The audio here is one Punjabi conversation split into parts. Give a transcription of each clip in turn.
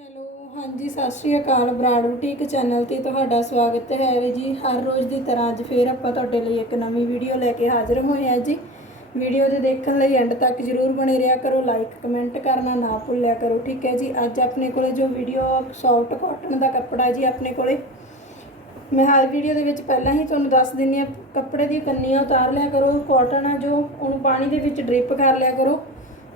ਹੈਲੋ, ਹਾਂਜੀ, ਸਤਿ ਸ਼੍ਰੀ ਅਕਾਲ ਬਰਾੜ ਬੁਟੀਕ ਚੈਨਲ ਤੇ ਤੁਹਾਡਾ ਸਵਾਗਤ ਹੈ ਜੀ। ਹਰ ਰੋਜ਼ ਦੀ ਤਰ੍ਹਾਂ ਅੱਜ ਫੇਰ ਆਪਾਂ ਤੁਹਾਡੇ ਲਈ ਇੱਕ ਨਵੀਂ ਵੀਡੀਓ ਲੈ ਕੇ ਹਾਜ਼ਰ ਹੋਏ ਹਾਂ ਜੀ। ਵੀਡੀਓ ਦੇ ਦੇਖਣ ਲਈ ਐਂਡ ਤੱਕ ਜਰੂਰ ਬਣੇ ਰਿਹਾ ਕਰੋ, ਲਾਈਕ, ਕਮੈਂਟ ਕਰਨਾ ਨਾ ਭੁੱਲਿਆ ਕਰੋ, ਠੀਕ ਹੈ ਜੀ? ਅੱਜ ਆਪਣੇ ਕੋਲੇ ਜੋ ਵੀਡੀਓ ਸੌਫਟ ਕਾਟਨ ਦਾ ਕੱਪੜਾ ਜੀ ਆਪਣੇ ਕੋਲੇ। ਮੈਂ ਹਰ ਵੀਡੀਓ ਦੇ ਵਿੱਚ ਪਹਿਲਾਂ ਹੀ ਤੁਹਾਨੂੰ ਦੱਸ ਦਿੰਨੀ ਆ ਕੱਪੜੇ ਦੀ ਕੰਨੀਆਂ ਉਤਾਰ ਲਿਆ ਕਰੋ ਕਾਟਨ ਆ ਜੋ, ਉਹਨੂੰ ਪਾਣੀ ਦੇ ਵਿੱਚ ਡ੍ਰਿਪ ਕਰ ਲਿਆ ਕਰੋ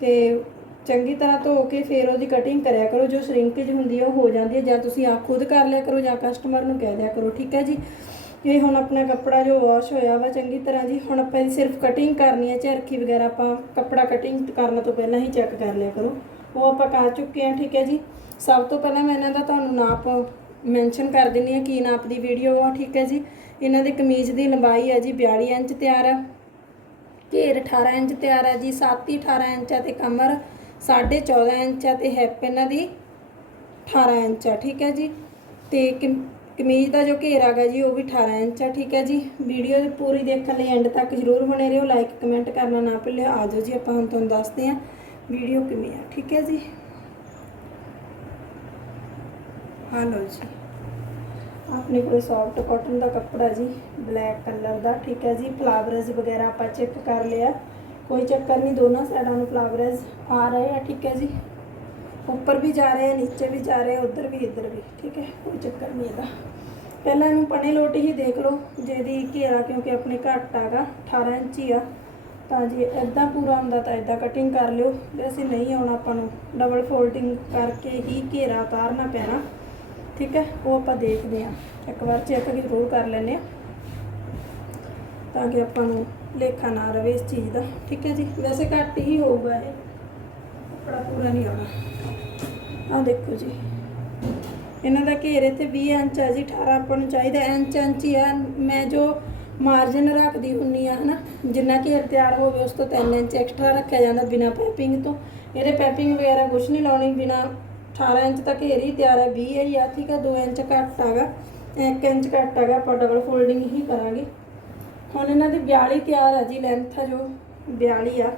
ਤੇ ਚੰਗੀ ਤਰ੍ਹਾਂ ਧੋ ਕੇ ਫਿਰ ਉਹਦੀ ਕਟਿੰਗ ਕਰਿਆ ਕਰੋ, ਜੋ ਸ਼ਰਿੰਕੇਜ ਹੁੰਦੀ ਹੈ ਉਹ ਹੋ ਜਾਂਦੀ ਹੈ ਜਾਂ ਤੁਸੀਂ ਆਪ ਖੁਦ ਕਰ ਲਿਆ ਕਰੋ ਜਾਂ ਕਸਟਮਰ ਨੂੰ ਕਹਿ ਦਿਆ ਕਰੋ, ਠੀਕ ਹੈ ਜੀ? ਇਹ ਹੁਣ ਆਪਣਾ ਕੱਪੜਾ ਜੋ ਵਾਸ਼ ਹੋਇਆ ਵਾ ਚੰਗੀ ਤਰ੍ਹਾਂ ਜੀ, ਹੁਣ ਆਪਾਂ ਇਹਦੀ ਸਿਰਫ ਕਟਿੰਗ ਕਰਨੀ ਹੈ ਝਰਖੀ ਵਗੈਰਾ ਆਪਾਂ ਕੱਪੜਾ ਕਟਿੰਗ ਕਰਨ ਤੋਂ ਪਹਿਲਾਂ ਹੀ ਚੈੱਕ ਕਰ ਲਿਆ ਕਰੋ। ਉਹ ਆਪਾਂ ਕਰ ਚੁੱਕੇ ਹਾਂ ਠੀਕ ਹੈ ਜੀ? ਸਭ ਤੋਂ ਪਹਿਲਾਂ ਮੈਂ ਇਹਨਾਂ ਦਾ ਤੁਹਾਨੂੰ ਨਾਪ ਮੈਂਸ਼ਨ ਕਰ ਦਿੰਨੀ ਹਾਂ ਕੀ ਨਾਪ ਦੀ ਵੀਡੀਓ ਆ, ਠੀਕ ਹੈ ਜੀ? ਇਹਨਾਂ ਦੀ ਕਮੀਜ਼ ਦੀ ਲੰਬਾਈ ਹੈ ਜੀ 42 ਇੰਚ ਤਿਆਰ ਆ। ਘੇਰ 18 ਇੰਚ ਤਿਆਰ ਹੈ ਜੀ ਛਾਤੀ 18 ਇੰਚ ਆ ਤੇ ਕਮਰ 14.5 ਇੰਚ ਆ ਤੇ ਹੈਪ ਇਹਨਾਂ ਦੀ 18 ਇੰਚ ਆ, ਠੀਕ ਹੈ ਜੀ? ਤੇ ਕਮ- ਕਮੀਜ਼ ਦਾ ਜੋ ਘੇਰਾ ਹੈਗਾ ਜੀ, ਉਹ ਵੀ 18 ਇੰਚ ਆ, ਠੀਕ ਹੈ ਜੀ? ਵੀਡੀਓ ਪੂਰੀ ਦੇਖਣ ਲਈ ਐਂਡ ਤੱਕ ਜਰੂਰ ਬਣੇ ਰਹੋ, ਲਾਈਕ, ਕਮੈਂਟ ਕਰਨਾ ਨਾ ਭੁੱਲਿਓ। ਆ ਜਾਓ ਜੀ, ਆਪਾਂ ਹੁਣ ਤੁਹਾਨੂੰ ਦੱਸਦੇ ਹਾਂ ਵੀਡੀਓ ਕਿਵੇਂ ਆ, ਠੀਕ ਹੈ ਜੀ? ਆ ਲਓ ਜੀ। ਆਪਣੇ ਕੋਲ ਸੌਫਟ ਕਾਟਨ ਦਾ ਕੱਪੜਾ ਜੀ ਬਲੈਕ ਕਲਰ ਦਾ, ਠੀਕ ਹੈ ਜੀ? ਫਲਾਵਰਸ ਵਗੈਰਾ ਆਪਾਂ ਚੈੱਕ ਕਰ ਲਿਆ। ਕੋਈ ਚੱਕਰ ਨਹੀਂ, ਦੋਨਾਂ ਸਾਈਡਾਂ ਨੂੰ ਫਲਾਵਰਸ ਆ ਰਹੇ ਆ, ਠੀਕ ਹੈ ਜੀ। ਉੱਪਰ ਵੀ ਜਾ ਰਹੇ ਆ, ਨੀਚੇ ਵੀ ਜਾ ਰਹੇ ਆ, ਉੱਧਰ ਵੀ, ਇੱਧਰ ਵੀ, ਠੀਕ ਹੈ, ਕੋਈ ਚੱਕਰ ਨਹੀਂ ਇਹਦਾ ਪਹਿਲਾਂ ਇਹਨੂੰ ਪਣੇ ਲੋਟ ਹੀ ਦੇਖ ਲਓ, ਜਿਹਦੀ ਘੇਰਾ, ਕਿਉਂਕਿ ਆਪਣੇ ਘੱਟ ਆਗਾ 18 ਇੰਚ ਹੀ ਆ। ਤਾਂ ਜੇ ਇਦਾਂ ਪੂਰਾ ਹੁੰਦਾ ਤਾਂ ਇਦਾਂ ਕਟਿੰਗ ਕਰ ਲਿਓ, ਜੇ ਅਸੀਂ ਨਹੀਂ ਆਉਣਾ ਆਪਾਂ ਨੂੰ ਡਬਲ ਫੋਲਡਿੰਗ ਕਰਕੇ ਹੀ ਘੇਰਾ ਉਤਾਰਨਾ ਪੈਣਾ, ਠੀਕ ਹੈ, ਉਹ ਆਪਾਂ ਦੇਖਦੇ ਹਾਂ। ਇੱਕ ਵਾਰ ਚੈੱਕ ਜ਼ਰੂਰ ਕਰ ਲੈਂਦੇ ਹਾਂ। ਤਾਂ ਕਿ ਆਪਾਂ ਨੂੰ ਲੇਖਾ ਨਾ ਰਵੇ ਇਸ ਚੀਜ਼ ਦਾ। ਠੀਕ ਹੈ ਜੀ? ਵੈਸੇ ਘੱਟ ਹੀ ਹੋਊਗਾ ਇਹ। ਕੱਪੜਾ ਪੂਰਾ ਨਹੀਂ ਆਉਣਾ ਆਹ ਦੇਖੋ ਜੀ। ਇਹਨਾਂ ਦਾ ਘੇਰੇ ਤੇ 20 ਇੰਚ ਆ ਜੀ 18 ਆਪਾਂ ਨੂੰ ਚਾਹੀਦਾ ਇੰਚ ਇੰਚ ਹੀ ਆ। ਮੈਂ ਜੋ ਮਾਰਜਨ ਰੱਖਦੀ ਹੁੰਨੀ ਆ, ਹਨਾ, ਜਿੰਨਾ ਘੇਰ ਤਿਆਰ ਹੋਵੇ, ਉਸ ਤੋਂ 3 ਇੰਚ ਐਕਸਟਰਾ ਰੱਖਿਆ ਜਾਂਦਾ ਬਿਨਾ ਪੈਪਿੰਗ ਤੋਂ। ਇਹਦੇ ਪੈਪਿੰਗ ਵਗੈਰਾ ਕੁਝ ਨਹੀਂ ਲਾਉਣੀ, ਬਿਨਾ 18 ਇੰਚ ਤੱਕ ਘੇਰ ਹੀ ਤਿਆਰ ਹੈ। 20 ਹੀ ਆ ਠੀਕ ਹੈ 2 ਇੰਚ ਘੱਟ ਹੈਗਾ। 1 ਇੰਚ ਘੱਟ ਹੈਗਾ, ਆਪਾਂ ਡਬਲ ਫੋਲਡਿੰਗ ਹੀ ਕਰਾਂਗੇ। ਹੁਣ ਇਹਨਾਂ ਦੀ 42 ਤਿਆਰ ਆ ਜੀ ਲੈਂਥ ਆ ਜੋ 42 ਆ।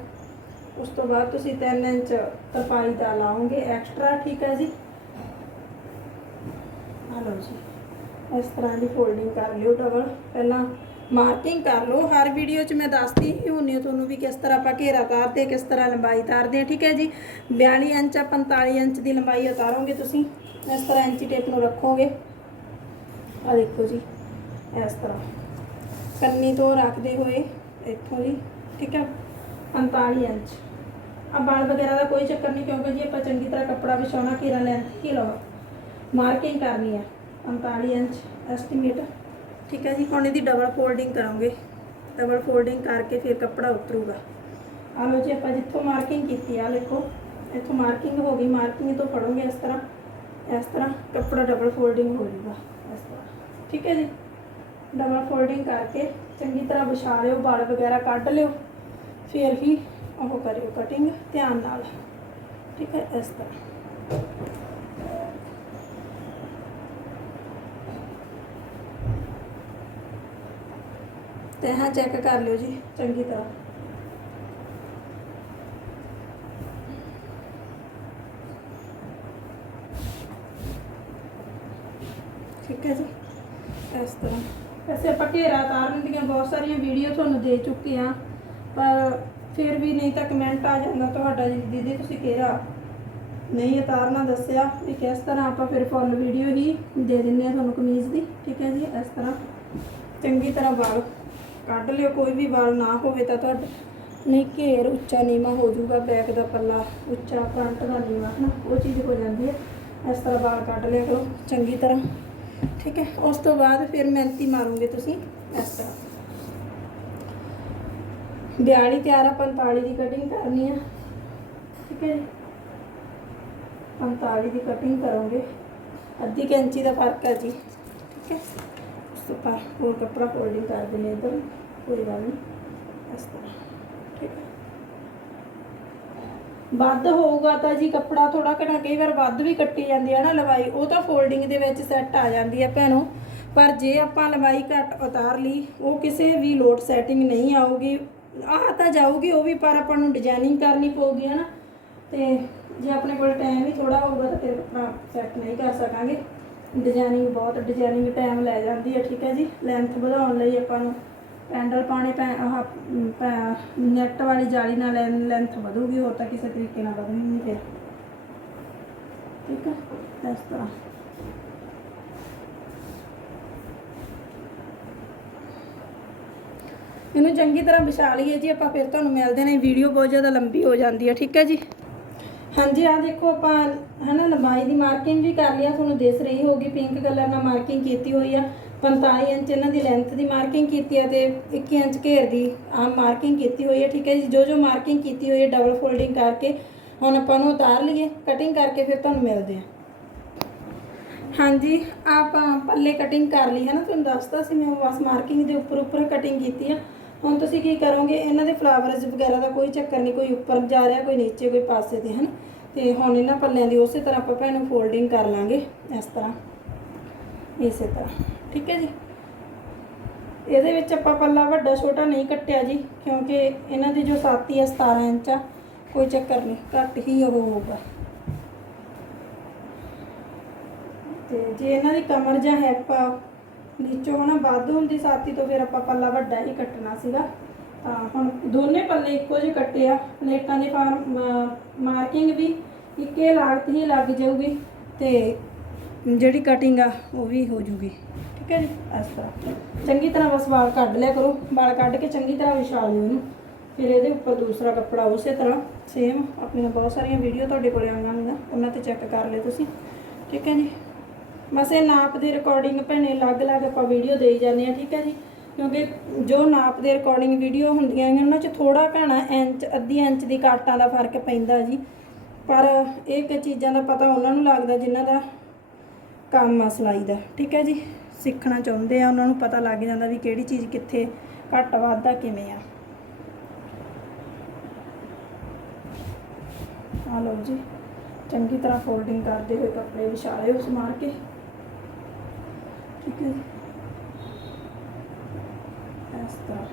ਉਸ ਤੋਂ ਬਾਅਦ ਤੁਸੀਂ 3 ਇੰਚ ਤਰਪਾਈ ਦਾ ਲਾਓਗੇ ਐਕਸਟਰਾ ਠੀਕ ਹੈ ਜੀ? ਆ ਲਓ ਜੀ, ਇਸ ਤਰ੍ਹਾਂ ਦੀ ਫੋਲਡਿੰਗ ਕਰ ਲਿਓ ਡਬਲ ਪਹਿਲਾਂ ਮਾਰਕਿੰਗ ਕਰ ਲਓ, ਹਰ ਵੀਡੀਓ 'ਚ ਮੈਂ ਦੱਸਦੀ ਹੀ ਹੁੰਨੀ ਹਾਂ ਤੁਹਾਨੂੰ ਵੀ ਕਿਸ ਤਰ੍ਹਾਂ ਆਪਾਂ ਘੇਰਾ ਤਾਰਦੇ ਕਿਸ ਤਰ੍ਹਾਂ ਲੰਬਾਈ ਤਾਰਦੇ ਆ ਠੀਕ ਹੈ ਜੀ? 42 ਇੰਚ ਆ 45 ਇੰਚ ਦੀ ਲੰਬਾਈ ਉਤਾਰੋਗੇ ਤੁਸੀਂ, ਇਸ ਤਰ੍ਹਾਂ ਇੰਚੀ ਟੇਪ ਨੂੰ ਰੱਖੋਗੇ। ਆ ਦੇਖੋ ਜੀ, ਇਸ ਤਰ੍ਹਾਂ। ਕੰਨੀ ਤੋਂ ਰੱਖਦੇ ਹੋਏ ਇੱਥੋਂ ਜੀ, ਠੀਕ ਹੈ 45 ਇੰਚ। ਆ ਬਾਲ ਵਗੈਰਾ ਦਾ ਕੋਈ ਚੱਕਰ ਨਹੀਂ, ਕਿਉਂਕਿ ਜੀ ਆਪਾਂ ਚੰਗੀ ਤਰ੍ਹਾਂ ਕੱਪੜਾ ਵਿਛਾਉਣਾ ਘੇਰਾ ਲੈਂਥ ਹੀ ਲਓ ਮਾਰਕਿੰਗ ਕਰਨੀ ਹੈ 45 ਇੰਚ ਐਸਟੀਮੇਟ ਠੀਕ ਹੈ ਜੀ, ਹੁਣ ਇਹਦੀ ਡਬਲ ਫੋਲਡਿੰਗ ਕਰਾਂਗੇ। ਡਬਲ ਫੋਲਡਿੰਗ ਕਰਕੇ ਫਿਰ ਕੱਪੜਾ ਉਤਰੂਗਾ। ਆ ਲਓ ਜੀ, ਆਪਾਂ ਜਿੱਥੋਂ ਮਾਰਕਿੰਗ ਕੀਤੀ ਆ ਦੇਖੋ, ਇੱਥੋਂ ਮਾਰਕਿੰਗ ਹੋ ਗਈ। ਮਾਰਕਿੰਗ ਤੋਂ ਫੜੋਗੇ ਇਸ ਤਰ੍ਹਾਂ ਇਸ ਤਰ੍ਹਾਂ ਕੱਪੜਾ ਡਬਲ ਫੋਲਡਿੰਗ ਹੋ ਜਾਊਗਾ, ਇਸ ਤਰ੍ਹਾਂ। ਠੀਕ ਹੈ ਜੀ? ਡਬਲ ਫੋਲਡਿੰਗ ਕਰਕੇ ਚੰਗੀ ਤਰ੍ਹਾਂ ਵਿਛਾ ਲਿਓ, ਵਾਲ ਵਗੈਰਾ ਕੱਢ ਲਿਓ, ਫਿਰ ਹੀ ਉਹ ਕਰਿਓ ਕਟਿੰਗ ਧਿਆਨ ਨਾਲ, ਠੀਕ ਹੈ, ਇਸ ਤਰ੍ਹਾਂ। ਤੇ ਹਾਂ ਚੈੱਕ ਕਰ ਲਿਓ ਜੀ, ਚੰਗੀ ਤਰ੍ਹਾਂ। ਠੀਕ ਹੈ ਜੀ, ਇਸ ਤਰ੍ਹਾਂ। ਵੈਸੇ ਆਪਾਂ ਘੇਰਾ ਤਾਰਨ ਦੀਆਂ ਬਹੁਤ ਸਾਰੀਆਂ ਵੀਡੀਓ ਤੁਹਾਨੂੰ ਦੇ ਚੁੱਕੇ ਆ ਪਰ ਫਿਰ ਵੀ ਨਹੀਂ ਤਾਂ ਕਮੈਂਟ ਆ ਜਾਂਦਾ ਤੁਹਾਡਾ ਜੀ, ਦੀਦੀ, ਤੁਸੀਂ ਘੇਰਾ। ਨਹੀਂ ਉਤਾਰਨਾ ਦੱਸਿਆ। ਵੀ ਕਿਸ ਤਰ੍ਹਾਂ ਆਪਾਂ ਫਿਰ ਫੁੱਲ ਵੀਡੀਓ ਹੀ ਦੇ ਦਿੰਦੇ ਆ ਤੁਹਾਨੂੰ ਕਮੀਜ਼ ਦੀ, ਠੀਕ ਹੈ ਜੀ? ਇਸ ਤਰ੍ਹਾਂ। ਚੰਗੀ ਤਰ੍ਹਾਂ ਵਾਲ ਕੱਢ ਲਿਓ, ਕੋਈ ਵੀ ਵਾਲ ਨਾ ਹੋਵੇ ਤਾਂ ਤੁਹਾਡਾ। ਨਹੀਂ, ਘੇਰ ਉੱਚਾ ਨੀਵਾ ਹੋ ਜਾਊਗਾ ਬੈਕ ਦਾ ਪੱਲਾ ਉੱਚਾ ਫਰੰਟ ਦਾ ਨੀਵਾ, ਹਨਾ? ਉਹ ਚੀਜ਼ ਹੋ ਜਾਂਦੀ ਹੈ। ਇਸ ਤਰ੍ਹਾਂ ਵਾਲ ਕੱਢ ਲਿਆ ਕਰੋ, ਚੰਗੀ ਤਰ੍ਹਾਂ। ਠੀਕ ਹੈ, ਉਸ ਤੋਂ ਬਾਅਦ ਫਿਰ ਮਿਹਨਤੀ ਮਾਰੋਗੇ ਤੁਸੀਂ ਇਸ ਤਰ੍ਹਾਂ। 42 ਤਿਆਰ ਆ 45 ਦੀ ਕਟਿੰਗ ਕਰਨੀ ਆ। ਠੀਕ ਹੈ ਜੀ। 45 ਦੀ ਕਟਿੰਗ ਕਰੋਗੇ। ਅੱਧੀ ਕੈਂਚੀ ਦਾ ਫ਼ਰਕ ਹੈ ਜੀ। ਠੀਕ ਹੈ। ਉਸ ਤੋਂ ਬਾਅਦ ਹੋਰ ਕੱਪੜਾ ਫੋਲਡਿੰਗ ਕਰ ਦਿੰਦੇ ਇੱਧਰ। ਕੋਈ ਗੱਲ ਨਹੀਂ। ਇਸ ਤਰ੍ਹਾਂ। ਠੀਕ ਹੈ। ਵੱਧ ਹੋਊਗਾ ਤਾਂ ਜੀ ਕੱਪੜਾ ਥੋੜਾ ਘਣਾ ਕਈ ਵਾਰ ਵੱਧ ਵੀ ਕੱਟੀ ਜਾਂਦੀ ਹੈ ਨਾ ਲਵਾਈ, ਉਹ ਤਾਂ ਫੋਲਡਿੰਗ ਦੇ ਵਿੱਚ ਸੈੱਟ ਆ ਜਾਂਦੀ ਹੈ ਭੈਣੋ। ਪਰ ਜੇ ਆਪਾਂ ਲਵਾਈ ਘੱਟ ਉਤਾਰ ਲਈ, ਉਹ ਕਿਸੇ ਵੀ ਲੋਡ ਸੈਟਿੰਗ ਨਹੀਂ ਆਊਗੀ। ਆਹ ਤਾਂ ਜਾਊਗੀ ਉਹ ਵੀ, ਪਰ ਆਪਾਂ ਨੂੰ ਡਿਜ਼ਾਈਨਿੰਗ ਕਰਨੀ ਪਊਗੀ, ਹਨਾ। ਤੇ ਜੇ ਆਪਣੇ ਕੋਲ ਟਾਈਮ ਹੀ ਥੋੜਾ ਹੋਊਗਾ ਤਾਂ ਫਿਰ ਆਪਾਂ ਸੈੱਟ ਨਹੀਂ ਕਰ ਸਕਾਂਗੇ। ਡਿਜ਼ਾਈਨਿੰਗ ਬਹੁਤ ਡਿਜ਼ਾਈਨਿੰਗ ਟਾਈਮ ਲੈ ਜਾਂਦੀ ਹੈ ਠੀਕ ਹੈ ਜੀ? ਲੈਂਥ ਵਧਾਉਣ ਲਈ ਆਪਾਂ ਨੂੰ। ਪੈਂਡਲ ਪਾਣੇ ਪੈ ਆਹ ਨੈਟ ਵਾਲੀ ਜਾਲੀ ਨਾਲ ਲੈਂਥ ਵਧੂਗੀ, ਹੋਰ ਤਾਂ ਕਿਸੇ ਤਰੀਕੇ ਨਾਲ ਵਧਣੀ ਨਹੀਂ ਫਿਰ। ਠੀਕ ਹੈ ਇਸ ਤਰ੍ਹਾਂ। ਇਹਨੂੰ ਚੰਗੀ ਤਰ੍ਹਾਂ ਵਿਛਾ ਲਈਏ ਜੀ, ਆਪਾਂ ਫਿਰ ਤੁਹਾਨੂੰ ਮਿਲਦੇ ਨੇ। ਵੀਡੀਓ ਬਹੁਤ ਜ਼ਿਆਦਾ ਲੰਬੀ ਹੋ ਜਾਂਦੀ ਹੈ ਠੀਕ ਹੈ ਜੀ? ਹਾਂਜੀ ਆ ਦੇਖੋ ਆਪਾਂ, ਹਨਾ, ਲੰਬਾਈ ਦੀ ਮਾਰਕਿੰਗ ਵੀ ਕਰ ਲਿਆ ਤੁਹਾਨੂੰ ਦਿਸ ਰਹੀ ਹੋਗੀ ਪਿੰਕ ਕਲਰ ਨਾਲ ਮਾਰਕਿੰਗ ਕੀਤੀ ਹੋਈ ਆ। 45 ਇੰਚ ਇਹਨਾਂ ਦੀ ਲੈਂਥ ਦੀ ਮਾਰਕਿੰਗ ਕੀਤੀ ਹੈ ਤੇ 21 ਇੰਚ ਘੇਰ ਦੀ ਆ ਮਾਰਕਿੰਗ ਕੀਤੀ ਹੋਈ ਹੈ ਠੀਕ ਹੈ ਜੀ? ਜੋ ਜੋ ਮਾਰਕਿੰਗ ਕੀਤੀ ਹੋਈ ਹੈ ਡਬਲ ਫੋਲਡਿੰਗ ਕਰਕੇ ਹੁਣ ਆਪਾਂ ਨੂੰ ਉਤਾਰ ਲਈਏ ਕਟਿੰਗ ਕਰਕੇ ਫਿਰ ਤੁਹਾਨੂੰ ਮਿਲਦੇ ਆ। ਹਾਂਜੀ, ਆਪਾਂ ਪੱਲੇ ਕਟਿੰਗ ਕਰ ਲਈ ਹੈ ਨਾ ਤੁਹਾਨੂੰ ਦੱਸਤਾ ਸੀ ਮੈਂ, ਬਸ ਮਾਰਕਿੰਗ ਦੇ ਉੱਪਰ ਉੱਪਰ ਕਟਿੰਗ ਕੀਤੀ ਆ। ਹੁਣ ਤੁਸੀਂ ਕੀ ਕਰੋਗੇ, ਇਹਨਾਂ ਦੇ ਫਲਾਵਰਸ ਵਗੈਰਾ ਦਾ ਕੋਈ ਚੱਕਰ ਨਹੀਂ, ਕੋਈ ਉੱਪਰ ਜਾ ਰਿਹਾ, ਕੋਈ ਨੀਚੇ, ਕੋਈ ਪਾਸੇ ਤੇ, ਹਨ? ਤੇ ਹੁਣ ਇਹਨਾਂ ਪੱਲਿਆਂ ਦੀ ਉਸੇ ਤਰ੍ਹਾਂ ਆਪਾਂ ਭੈਣ ਨੂੰ ਫੋਲਡਿੰਗ ਕਰ ਲਾਂਗੇ, ਇਸ ਤਰ੍ਹਾਂ। ਇਸੇ ਤਰ੍ਹਾਂ। ਠੀਕ ਹੈ ਜੀ? ਇਹਦੇ ਵਿੱਚ ਆਪਾਂ ਪੱਲਾ ਵੱਡਾ ਛੋਟਾ ਨਹੀਂ ਕੱਟਿਆ ਜੀ, ਕਿਉਂਕਿ ਇਹਨਾਂ ਦੀ ਜੋ ਸਾਤੀ ਹੈ 17 ਇੰਚ ਆ, ਕੋਈ ਚੱਕਰ ਨਹੀਂ, ਘੱਟ ਹੀ ਉਹ ਹੋਊਗਾ। ਤੇ ਜੇ ਇਹਨਾਂ ਦੀ ਕਮਰ ਜਾਂ ਹੈਪ ਨੀਚੋਂ ਹਨਾ ਵਾਧੂ ਹੁੰਦੀ ਸਾਤੀ ਤੋਂ, ਫਿਰ ਆਪਾਂ ਪੱਲਾ ਵੱਡਾ ਹੀ ਕੱਟਣਾ ਸੀਗਾ। ਤਾਂ ਹੁਣ ਦੋਨੇ ਪੱਲੇ ਇੱਕੋ ਜਿਹੇ ਕੱਟੇ ਆ। ਪਲੇਟਾਂ ਦੀ ਮਾਰਕਿੰਗ ਵੀ ਇੱਕੇ ਲਾਗਤ ਹੀ ਲੱਗ ਜਾਊਗੀ। ਤੇ ਜਿਹੜੀ ਕਟਿੰਗ ਆ, ਉਹ ਵੀ ਹੋ ਜੂਗੀ। ਠੀਕ ਹੈ ਜੀ? ਇਸ ਤਰ੍ਹਾਂ। ਚੰਗੀ ਤਰ੍ਹਾਂ ਬਸ ਵਾਲ ਕੱਢ ਲਿਆ ਕਰੋ। ਵਾਲ ਕੱਢ ਕੇ ਚੰਗੀ ਤਰ੍ਹਾਂ ਵਿਛਾ ਲਿਓ ਇਹਨੂੰ। ਫਿਰ ਇਹਦੇ ਉੱਪਰ ਦੂਸਰਾ ਕੱਪੜਾ ਉਸੇ ਤਰ੍ਹਾਂ ਸੇਮ ਆਪਣੀਆਂ ਬਹੁਤ ਸਾਰੀਆਂ ਵੀਡੀਓ ਤੁਹਾਡੇ ਕੋਲ ਆਉਣਗੀਆਂ ਉਹਨਾਂ ਤੇ ਚੈੱਕ ਕਰ ਲਿਓ ਤੁਸੀਂ। ਠੀਕ ਹੈ ਜੀ? ਬਸ ਇਹ ਨਾਪ ਦੇ ਰਿਕਾਰਡਿੰਗ ਭੈਣੇ, ਅਲੱਗ-ਅਲੱਗ ਆਪਾਂ ਵੀਡੀਓ ਦੇਈ ਜਾਂਦੇ ਆ ਠੀਕ ਹੈ ਜੀ? ਕਿਉਂਕਿ ਜੋ ਨਾਪ ਦੇ ਰਿਕਾਰਡਿੰਗ ਵੀਡੀਓ ਹੁੰਦੀਆਂ ਨੇ ਉਹਨਾਂ 'ਚ ਥੋੜਾ ਘਣਾ ਇੰਚ, ਅੱਧੀ ਇੰਚ ਦੀ ਕਾਟਾਂ ਦਾ ਫ਼ਰਕ ਪੈਂਦਾ ਜੀ। ਪਰ ਇਹ ਕਿ ਚੀਜ਼ਾਂ ਦਾ ਪਤਾ ਉਹਨਾਂ ਨੂੰ ਲੱਗਦਾ, ਜਿਨ੍ਹਾਂ ਦਾ ਕੰਮ ਆ ਸਿਲਾਈ ਦਾ, ਠੀਕ ਹੈ ਜੀ? ਸਿੱਖਣਾ ਚਾਹੁੰਦੇ ਆ, ਉਹਨਾਂ ਨੂੰ ਪਤਾ ਲੱਗ ਜਾਂਦਾ ਵੀ ਕਿਹੜੀ ਚੀਜ਼ ਕਿੱਥੇ ਘੱਟ ਵੱਧਦਾ, ਕਿਵੇਂ ਆ। ਆ ਲਓ ਜੀ, ਚੰਗੀ ਤਰ੍ਹਾਂ ਫੋਲਡਿੰਗ ਕਰਦੇ ਹੋਏ ਕੱਪੜੇ ਵਿਛਾ ਲਿਓ ਸਮਾਰ ਕੇ। ਠੀਕ ਹੈ ਜੀ? ਇਸ ਤਰ੍ਹਾਂ।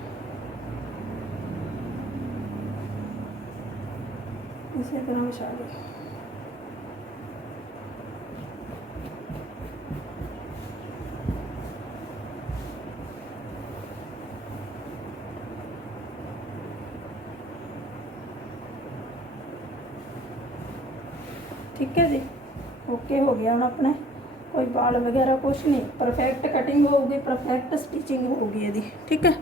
ਇਸੇ ਤਰ੍ਹਾਂ ਵਿਛਾ ਲਿਓ ਠੀਕ ਹੈ ਜੀ? ਓਕੇ ਹੋ ਗਿਆ ਹੁਣ ਆਪਣਾ। ਕੋਈ ਵਾਲ ਵਗੈਰਾ ਕੁਛ ਨਹੀਂ। ਪਰਫੈਕਟ ਕਟਿੰਗ ਹੋਊਗੀ ਪਰਫੈਕਟ ਸਟਿਚਿੰਗ ਹੋਊਗੀ ਇਹਦੀ। ਠੀਕ ਹੈ?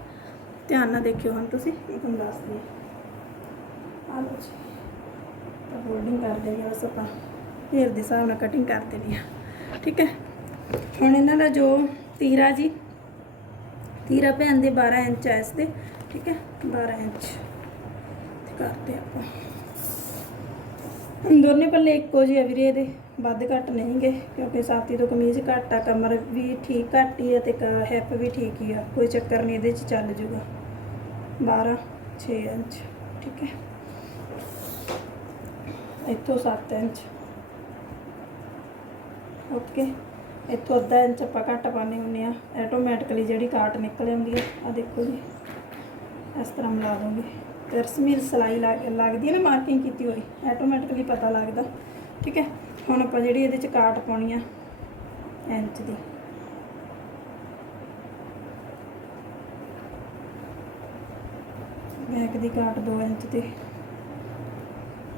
ਧਿਆਨ ਨਾਲ ਦੇਖਿਓ ਹੁਣ ਤੁਸੀਂ। ਇਹ ਤੁਹਾਨੂੰ ਦੱਸਦੀ ਹਾਂ ਆ ਲਓ ਜੀ। ਤਾਂ ਫੋਲਡਿੰਗ ਕਰ ਦੇਣੀ ਬਸ ਆਪਾਂ। ਫੇਰ ਦੇ ਹਿਸਾਬ ਨਾਲ ਕਟਿੰਗ ਕਰ ਦੇਣੀ ਆ। ਠੀਕ ਹੈ? ਹੁਣ ਇਹਨਾਂ ਦਾ ਜੋ ਤੀਰਾ ਜੀ। ਤੀਰਾ ਭੈਣ ਦੇ 12 ਇੰਚ ਆ ਇਸ ਦੇ। ਠੀਕ ਹੈ? 12 ਇੰਚ। ਤੇ ਕਰਦੇ ਆਪਾਂ। ਦੋਨੇ ਪੱਲੇ ਇੱਕੋ ਜਿਹੇ ਆ ਵੀਰੇ ਇਹਦੇ, ਵੱਧ ਘੱਟ ਨਹੀਂਗੇ ਕਿਉਂਕਿ ਸਾਥੀ ਤੋਂ ਕਮੀਜ਼ ਘੱਟ ਆ, ਕਮਰ ਵੀ ਠੀਕ ਘੱਟ ਹੀ ਆ ਤੇ ਹੈਪ ਵੀ ਠੀਕ ਹੀ ਆ, ਕੋਈ ਚੱਕਰ ਨਹੀਂ ਇਹਦੇ ਚ ਚੱਲ ਜੂਗਾ। 12 6 ਇੰਚ, ਠੀਕ ਹੈ। ਇੱਥੋਂ 7 ਇੰਚ। ਓਕੇ, ਇੱਥੋਂ ਅੱਧਾ ਇੰਚ ਆਪਾਂ ਘੱਟ ਪਾਣੇ ਹੁੰਨੇ ਆ ਆਟੋਮੈਟਿਕਲੀ ਜਿਹੜੀ ਕਾਟ ਨਿਕਲ ਆਉਂਦੀ ਆ ਆ ਦੇਖੋ ਜੀ, ਇਸ ਤਰ੍ਹਾਂ ਮਿਲਾ ਦੋਗੇ। ਰਸਮੀ ਸਲਾਈ ਲੱਗ- ਲੱਗਦੀ ਹੈ ਨਾ ਮਾਰਕਿੰਗ ਕੀਤੀ ਹੋਈ ਆਟੋਮੈਟਿਕਲੀ ਪਤਾ ਲੱਗਦਾ। ਠੀਕ ਹੈ? ਹੁਣ ਆਪਾਂ ਜਿਹੜੀ ਇਹਦੇ ਚ ਕਾਟ ਪਾਉਣੀ ਆ, ਇੰਚ ਦੀ। ਬੈਕ ਦੀ ਕਾਟ 2 ਇੰਚ ਤੇ।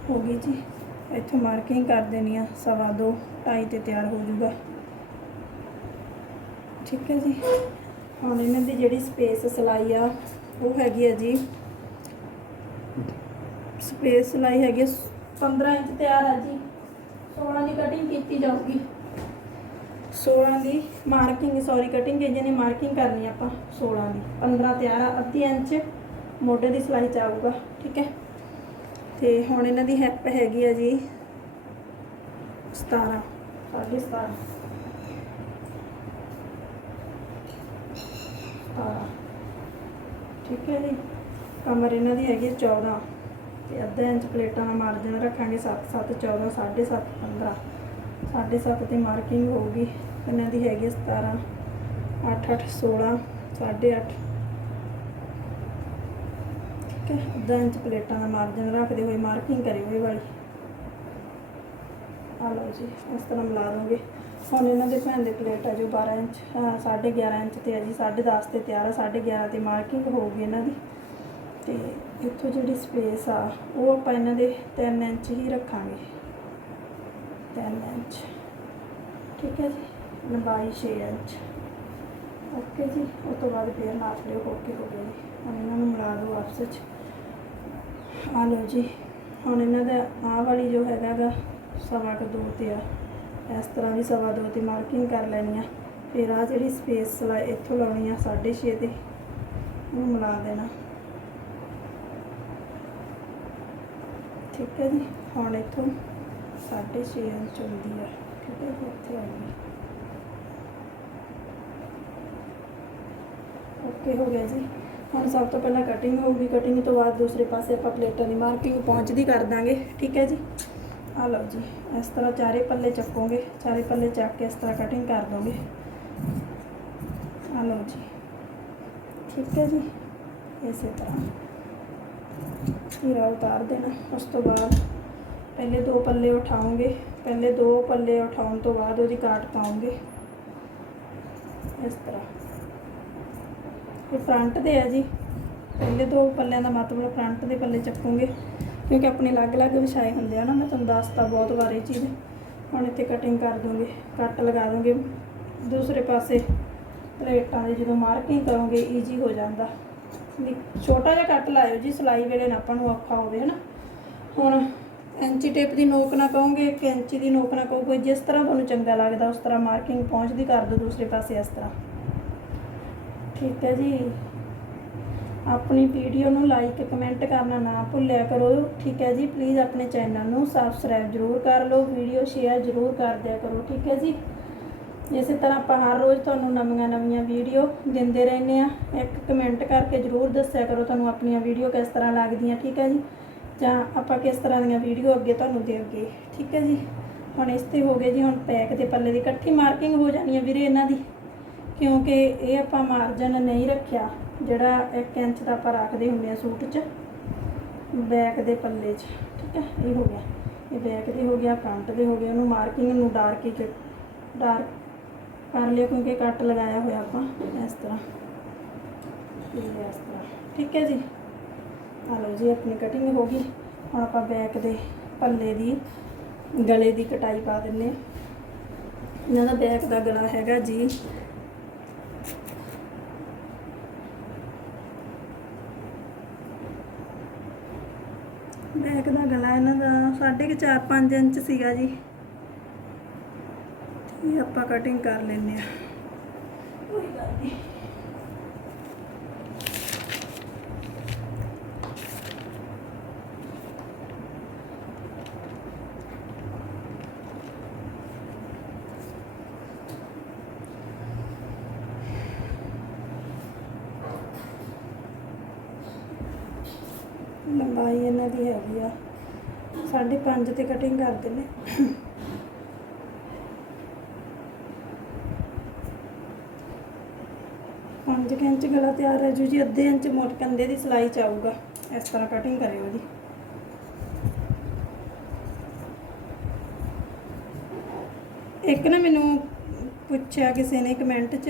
ਹੋ ਗਈ ਜੀ। ਇੱਥੋਂ ਮਾਰਕਿੰਗ ਕਰ ਦੇਣੀ ਆ, ਸਵਾ ਦੋ, ਢਾਈ ਤੇ ਤਿਆਰ ਹੋ ਜਾਊਗਾ। ਠੀਕ ਹੈ ਜੀ? ਹੁਣ ਇਹਨਾਂ ਦੀ ਜਿਹੜੀ ਸਪੇਸ ਸਿਲਾਈ ਆ, ਉਹ ਹੈਗੀ ਆ ਜੀ ਸਪੇਸ ਸਿਲਾਈ ਹੈਗੀ ਆ 15 ਇੰਚ ਤਿਆਰ ਆ ਜੀ। 16 ਦੀ ਕਟਿੰਗ ਕੀਤੀ ਜਾਊਗੀ। 16 ਦੀ ਮਾਰਕਿੰਗ ਸੌਰੀ ਕਟਿੰਗ ਹੈ ਨੇ ਮਾਰਕਿੰਗ ਕਰਨੀ ਆਪਾਂ 16 ਦੀ। 15 ਤਿਆਰ ਆ, ਅੱਧੀ ਇੰਚ ਮੋਢੇ ਦੀ ਸਿਲਾਈ ਚ ਆਊਗਾ, ਠੀਕ ਹੈ। ਤੇ ਹੁਣ ਇਹਨਾਂ ਦੀ ਹੈਪ ਹੈਗੀ ਆ ਜੀ 17 ਸਾਢੇ 17 17 ਠੀਕ ਹੈ ਜੀ। ਕਮਰ ਇਹਨਾਂ ਦੀ ਹੈਗੀ ਹੈ 14 ਤੇ ਅੱਧਾ ਇੰਚ ਪਲੇਟਾਂ ਦਾ ਮਾਰਜਨ ਰੱਖਾਂਗੇ 7 7 14 7.5 15 7.5 ਤੇ ਮਾਰਕਿੰਗ ਹੋਊਗੀ। ਇਹਨਾਂ ਦੀ ਹੈਗੀ ਹੈ 17 8 8 16 8.5 ਠੀਕ ਹੈ? ਅੱਧਾ ਇੰਚ ਪਲੇਟਾਂ ਦਾ ਮਾਰਜਨ ਰੱਖਦੇ ਹੋਏ ਮਾਰਕਿੰਗ ਕਰੀ ਹੋਈ ਵਾਲੀ। ਆ ਲਓ ਜੀ ਇਸ ਤਰ੍ਹਾਂ ਮਿਲਾ ਦੋਗੇ। ਹੁਣ ਇਹਨਾਂ ਦੇ ਭੈਣ ਦੇ ਪਲੇਟ ਆ ਜੋ 12 ਇੰਚ ਹਾਂ, ਸਾਢੇ 11 ਇੰਚ ਤੇ ਹੈ ਜੀ 10.5 ਤੇ ਤਿਆਰ ਆ 11.5 ਤੇ ਮਾਰਕਿੰਗ ਹੋਊਗੀ ਇਹਨਾਂ ਦੀ। ਤੇ ਇੱਥੋਂ ਜਿਹੜੀ ਸਪੇਸ ਆ, ਉਹ ਆਪਾਂ ਇਹਨਾਂ ਦੇ 3 ਇੰਚ ਹੀ ਰੱਖਾਂਗੇ। 3 ਇੰਚ। ਠੀਕ ਹੈ ਜੀ? ਲੰਬਾਈ 6 ਇੰਚ। ਓਕੇ ਜੀ? ਉਸ ਤੋਂ ਬਾਅਦ ਫੇਰ ਨਾਪ ਲਿਓ ਓਕੇ ਹੋ ਗਿਆ ਜੀ ਹੁਣ ਇਹਨਾਂ ਨੂੰ ਮਿਲਾ ਦਿਓ ਆਪਸ ਵਿੱਚ। ਆ ਲਓ ਜੀ। ਹੁਣ ਇਹਨਾਂ ਦਾ ਆਹ ਵਾਲੀ ਜੋ ਹੈਗਾ ਸਵਾ ਕੁ ਦੋ ਤੇ ਆ। ਇਸ ਤਰ੍ਹਾਂ ਵੀ ਸਵਾ ਦੋ ਤੇ ਮਾਰਕਿੰਗ ਕਰ ਲੈਣੀ ਆ। ਫਿਰ ਆ ਜਿਹੜੀ ਸਪੇਸ ਸਲਾਈ ਇੱਥੋਂ ਲਾਉਣੀ ਆ 6.5 ਤੇ। ਉਹਨੂੰ ਮਿਲਾ ਦੇਣਾ। ਠੀਕ ਹੈ ਜੀ। ਹੁਣ ਇੱਥੋਂ 6.5 ਇੰਚ ਹੁੰਦੀ ਆ। ਠੀਕ ਹੈ ਜੀ, ਇੱਥੇ ਆ ਗਈ। ਓਕੇ, ਹੋ ਗਿਆ ਜੀ। ਹੁਣ ਸਭ ਤੋਂ ਪਹਿਲਾਂ ਕਟਿੰਗ ਹੋਊਗੀ। ਕਟਿੰਗ ਤੋਂ ਬਾਅਦ ਦੂਸਰੇ ਪਾਸੇ ਆਪਾਂ ਪਲੇਟਾਂ ਦੀ ਮਾਰਕਿੰਗ ਪਹੁੰਚਦੀ ਕਰ ਦਾਂਗੇ। ਠੀਕ ਹੈ ਜੀ। ਆ ਲਓ ਜੀ, ਇਸ ਤਰ੍ਹਾਂ ਚਾਰੇ ਪੱਲੇ ਚੱਕੋਗੇ। ਚਾਰੇ ਪੱਲੇ ਚੱਕ ਕੇ ਇਸ ਤਰ੍ਹਾਂ ਕਟਿੰਗ ਕਰ ਦੋਗੇ। ਆ ਲਓ ਜੀ। ਠੀਕ ਹੈ ਜੀ। ਇਸੇ ਤਰ੍ਹਾਂ। ਹੀਰਾ ਉਤਾਰ ਦੇਣਾ। ਉਸ ਤੋਂ ਬਾਅਦ ਪਹਿਲੇ ਦੋ ਪੱਲੇ ਉਠਾਉਂਗੇ। ਪਹਿਲੇ ਦੋ ਪੱਲੇ ਉਠਾਉਣ ਤੋਂ ਬਾਅਦ ਉਹਦੀ ਕਾਟ ਪਾਉਂਗੇ। ਇਸ ਤਰ੍ਹਾਂ। ਇਹ ਫਰੰਟ ਦੇ ਆ ਜੀ। ਪਹਿਲੇ ਦੋ ਪੱਲਿਆਂ ਦਾ ਮਤਲਬ ਫਰੰਟ ਦੇ ਪੱਲੇ ਚੱਕੋਗੇ। ਕਿਉਂਕਿ ਆਪਣੇ ਅਲੱਗ-ਅਲੱਗ ਵਿਛਾਏ ਹੁੰਦੇ ਆ ਨਾ, ਮੈਂ ਤੁਹਾਨੂੰ ਦੱਸਤਾ ਬਹੁਤ ਵਾਰ ਇਹ ਚੀਜ਼। ਹੁਣ ਇੱਥੇ ਕਟਿੰਗ ਕਰ ਦੂੰਗੇ। ਕੱਟ ਲਗਾ ਦੂੰਗੇ। ਦੂਸਰੇ ਪਾਸੇ ਪਲੇਟਾਂ ਦੀ ਜਦੋਂ ਮਾਰਕਿੰਗ ਕਰੋਗੇ ਈਜ਼ੀ ਹੋ ਜਾਂਦਾ। ਛੋਟਾ ਜਿਹਾ ਕੱਟ ਲਾਇਓ ਜੀ, ਸਿਲਾਈ ਵੇਲੇ ਨਾ ਆਪਾਂ ਨੂੰ ਔਖਾ ਹੋਵੇ, ਹਨਾ। ਹੁਣ ਐਂਚੀ ਟੇਪ ਦੀ ਨੋਕ ਨਾ ਕਹੋਗੇ ਕਿ ਐਂਚੀ ਦੀ ਨੋਕ ਨਾ ਕਹੋਗੇ, ਜਿਸ ਤਰ੍ਹਾਂ ਤੁਹਾਨੂੰ ਚੰਗਾ ਲੱਗਦਾ, ਉਸ ਤਰ੍ਹਾਂ ਮਾਰਕਿੰਗ ਪਹੁੰਚਦੀ ਕਰ ਦਿਓ ਦੂਸਰੇ ਪਾਸੇ, ਇਸ ਤਰ੍ਹਾਂ। ਠੀਕ ਹੈ ਜੀ। ਆਪਣੀ ਵੀਡੀਓ ਨੂੰ ਲਾਈਕ ਕਮੈਂਟ ਕਰਨਾ ਨਾ ਭੁੱਲਿਆ ਕਰੋ। ਠੀਕ ਹੈ ਜੀ ਪਲੀਜ਼ ਆਪਣੇ ਚੈਨਲ ਨੂੰ ਸਬਸਕ੍ਰਾਈਬ ਜ਼ਰੂਰ ਕਰ ਲਓ ਵੀਡੀਓ ਸ਼ੇਅਰ ਜ਼ਰੂਰ ਕਰ ਦਿਆ ਕਰੋ, ਠੀਕ ਹੈ ਜੀ। ਇਸੇ ਤਰ੍ਹਾਂ ਆਪਾਂ ਹਰ ਰੋਜ਼ ਤੁਹਾਨੂੰ ਨਵੀਆਂ ਨਵੀਆਂ ਵੀਡੀਓ ਦਿੰਦੇ ਰਹਿੰਦੇ ਆ ਇੱਕ ਕਮੈਂਟ ਕਰਕੇ ਜ਼ਰੂਰ ਦੱਸਿਆ ਕਰੋ ਤੁਹਾਨੂੰ ਆਪਣੀਆਂ ਵੀਡੀਓ ਕਿਸ ਤਰ੍ਹਾਂ ਲੱਗਦੀਆਂ, ਠੀਕ ਹੈ ਜੀ? ਜਾਂ ਆਪਾਂ ਕਿਸ ਤਰ੍ਹਾਂ ਦੀਆਂ ਵੀਡੀਓ ਅੱਗੇ ਤੁਹਾਨੂੰ ਦੇਵਾਂਗੇ, ਠੀਕ ਹੈ ਜੀ? ਹੁਣ ਇਸ ਤੇ ਹੋ ਗਏ ਜੀ, ਹੁਣ ਪੈਕ ਦੇ ਪੱਲੇ ਦੀ ਇਕੱਠੀ ਮਾਰਕਿੰਗ ਹੋ ਜਾਣੀ ਹੈ ਵੀਰੇ ਇਹਨਾਂ ਦੀ, ਕਿਉਂਕਿ ਇਹ ਆਪਾਂ ਮਾਰਜਨ ਨਹੀਂ ਰੱਖਿਆ, ਜਿਹੜਾ 1 ਇੰਚ ਦਾ ਆਪਾਂ ਰੱਖਦੇ ਹੁੰਦੇ ਆ ਸੂਟ 'ਚ ਬੈਕ ਦੇ ਪੱਲੇ 'ਚ, ਠੀਕ ਹੈ? ਇਹ ਹੋ ਗਿਆ। ਇਹ ਬੈਕ ਦੇ ਹੋ ਗਿਆ ਫਰੰਟ ਦੇ ਹੋ ਗਏ ਉਹਨੂੰ ਮਾਰਕਿੰਗ ਨੂੰ ਡਾਰਕ ਹੀ ਡਾਰਕ ਕਰ ਲਿਓ ਕਿਉਂਕਿ ਕੱਟ ਲਗਾਇਆ ਹੋਇਆ ਆਪਾਂ ਇਸ ਤਰ੍ਹਾਂ। ਇਸ ਤਰ੍ਹਾਂ। ਠੀਕ ਹੈ ਜੀ। ਆ ਲਓ ਜੀ, ਆਪਣੀ ਕਟਿੰਗ ਹੋ ਗਈ। ਹੁਣ ਆਪਾਂ ਬੈਕ ਦੇ ਪੱਲੇ ਦੀ, ਗਲੇ ਦੀ ਕਟਾਈ ਪਾ ਦਿੰਨੇ ਇਹਨਾਂ ਦਾ ਬੈਕ ਦਾ ਗਲਾ ਹੈਗਾ ਜੀ। ਬੈਕ ਦਾ ਗਲਾ ਇਹਨਾਂ ਦਾ ਸਾਢੇ ਕੁ ਚਾਰ 5 ਇੰਚ ਸੀਗਾ ਜੀ। ਇਹ ਆਪਾਂ ਕਟਿੰਗ ਕਰ ਲੈਨੇ ਆ ਕੋਈ ਗੱਲ ਨਹੀਂ ਲੰਬਾਈ ਇਹਨਾਂ ਦੀ ਹੈਗੀ ਆ। ਸਾਢੇ ਪੰਜ ਤੇ ਕਟਿੰਗ ਕਰ ਦਿੰਨੇ ਪੰਜ ਕੁ ਇੰਚ ਗਲਾ ਤਿਆਰ ਹੈ ਜੂ ਜੀ, ਅੱਧੇ ਇੰਚ ਮੋਟ ਕੰਦੇ ਦੀ ਸਿਲਾਈ ਚ ਆਊਗਾ। ਇਸ ਤਰ੍ਹਾਂ ਕਟਿੰਗ ਕਰਿਓ ਜੀ। ਇੱਕ ਨਾ ਮੈਨੂੰ ਪੁੱਛਿਆ ਕਿਸੇ ਨੇ ਕਮੈਂਟ 'ਚ,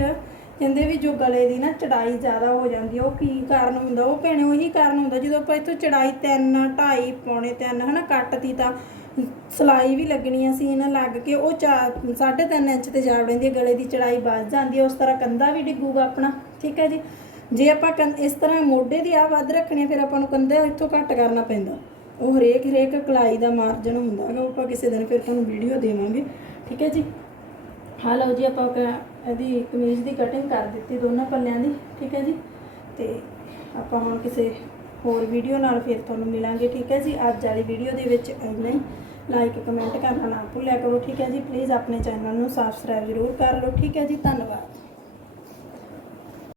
ਕਹਿੰਦੇ ਵੀ ਜੋ ਗਲੇ ਦੀ ਨਾ ਚੜਾਈ ਜ਼ਿਆਦਾ ਹੋ ਜਾਂਦੀ ਉਹ ਕੀ ਕਾਰਨ ਹੁੰਦਾ? ਉਹ ਭੈਣੇ ਉਹੀ ਕਾਰਨ ਹੁੰਦਾ, ਜਦੋਂ ਆਪਾਂ ਇੱਥੋਂ ਚੜਾਈ 3 2.5 ਪੌਣੇ 3 ਹਨਾ, ਕੱਟਤੀ ਤਾਂ ਸਿਲਾਈ ਵੀ ਲੱਗਣੀ ਆ ਇਹਨਾਂ ਲੱਗ ਕੇ, ਉਹ 3.5 ਇੰਚ ਤੇ ਜਾ ਵੜਦੀ ਹੈ ਗਲੇ ਦੀ ਚੜਾਈ ਵੱਧ ਜਾਂਦੀ ਹੈ ਉਸ ਤਰ੍ਹਾਂ ਕੰਧਾ ਵੀ ਡਿੱਗੂਗਾ ਆਪਣਾ। ਠੀਕ ਹੈ ਜੀ। ਜੇ ਆਪਾਂ ਕੰ- ਇਸ ਤਰ੍ਹਾਂ ਮੋਢੇ ਦੀ ਆ ਵੱਧ ਰੱਖਣੀ ਫਿਰ ਆਪਾਂ ਨੂੰ ਕੰਧਾ ਇੱਥੋਂ ਘੱਟ ਕਰਨਾ ਪੈਂਦਾ। ਉਹ ਹਰੇਕ ਹਰੇਕ ਕਲਾਈ ਦਾ ਮਾਰਜਨ ਹੁੰਦਾ ਹੈਗਾ, ਉਹ ਆਪਾਂ ਕਿਸੇ ਦਿਨ ਫਿਰ ਤੁਹਾਨੂੰ ਵੀਡੀਓ ਦੇਵਾਂਗੇ। ਠੀਕ ਹੈ ਜੀ। ਹਾਂ ਲਓ ਜੀ, ਆਪਾਂ ਕ- ਇਹਦੀ ਕਮੀਜ਼ ਦੀ ਕਟਿੰਗ ਕਰ ਦਿੱਤੀ ਦੋਨਾਂ ਪੱਲਿਆਂ ਦੀ। ਠੀਕ ਹੈ ਜੀ। ਤੇ ਆਪਾਂ ਹੁਣ ਕਿਸੇ ਹੋਰ ਵੀਡੀਓ ਨਾਲ ਫਿਰ ਤੁਹਾਨੂੰ ਮਿਲਾਂਗੇ। ਠੀਕ ਹੈ ਜੀ। ਅੱਜ ਵਾਲੀ ਵੀਡੀਓ ਦੇ ਵਿੱਚ ਇੰਨਾ ਹੀ। ਲਾਈਕ ਕਮੈਂਟ ਕਰਨਾ ਨਾ ਭੁੱਲਿਆ ਕਰੋ। ਠੀਕ ਹੈ ਜੀ। ਪਲੀਜ਼ ਆਪਣੇ ਚੈਨਲ ਨੂੰ ਸਬਸਕ੍ਰਾਈਬ ਜ਼ਰੂਰ ਕਰ ਲਓ। ਠੀਕ ਹੈ ਜੀ। ਧੰਨਵਾਦ।